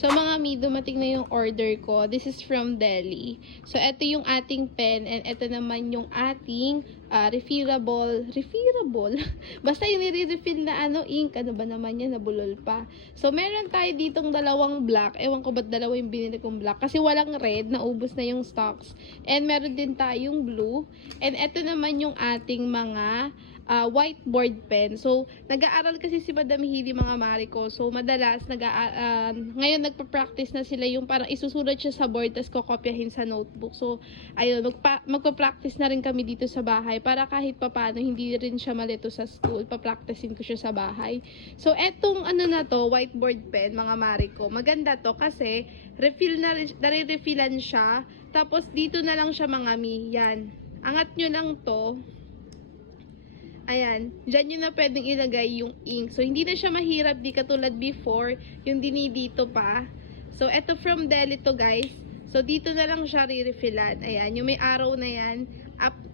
So mga mi, dumating na yung order ko. This is from Delhi. So ito yung ating pen and ito naman yung ating refillable. Basta yung nire-refill na ink. Ano ba naman yan? Nabulol pa. So meron tayo ditong dalawang black. Ewan ko ba't dalawa yung binili kong black. Kasi walang red. Naubos na yung stocks. And meron din tayong blue. And ito naman yung ating mga whiteboard pen. So, nag-aaral kasi si Madam Hili mga Mariko. So, madalas, ngayon nagpa-practice na sila yung parang isusulat siya sa board tapos kokopyahin sa notebook. So, ayun, magpa-practice na rin kami dito sa bahay para kahit papano hindi rin siya malito sa school. Pa-practicein ko siya sa bahay. So, etong na to, whiteboard pen mga Mariko, maganda to kasi nare-refillan siya. Tapos, dito na lang siya mga mi. Yan. Angat nyo lang to. Ayan, dyan nyo na pwedeng ilagay yung ink. So, hindi na siya mahirap, di katulad before, yung dinidito pa. So, eto from Delhi to guys. So, dito na lang siya re-refillan. Ayan, yung may arrow na yan.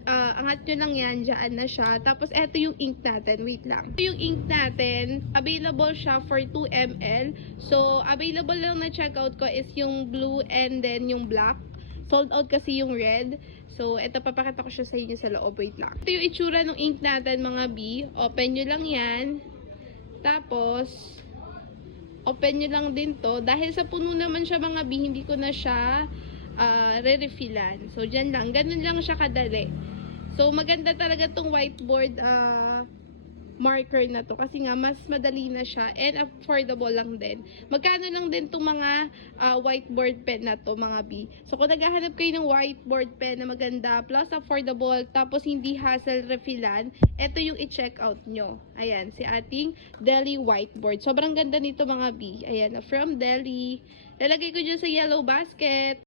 Angat nyo lang yan, dyan na siya. Tapos, eto yung ink natin. Wait lang. Ito yung ink natin. Available siya for 2 ml. So, available lang na checkout ko is yung blue and then yung black. Sold out kasi yung red. So, ito, papakita ko siya sa inyo sa loob. Wait lang. Ito yung itsura ng ink natin, mga B. Open nyo lang yan. Tapos, open nyo lang din to. Dahil sa puno naman siya, mga B, hindi ko na siya re-refillan. So, dyan lang. Ganun lang siya kadali. So, maganda talaga tong whiteboard marker na to kasi nga mas madali na siya and affordable lang din. Magkano lang din tong mga whiteboard pen na to mga B. So kung naghahanap kayo ng whiteboard pen na maganda plus affordable tapos hindi hassle refillan, ito yung i-check out nyo. Ayan, si ating Delhi whiteboard. Sobrang ganda nito mga B. Ayan, from Delhi. Lalagay ko dyan sa yellow basket.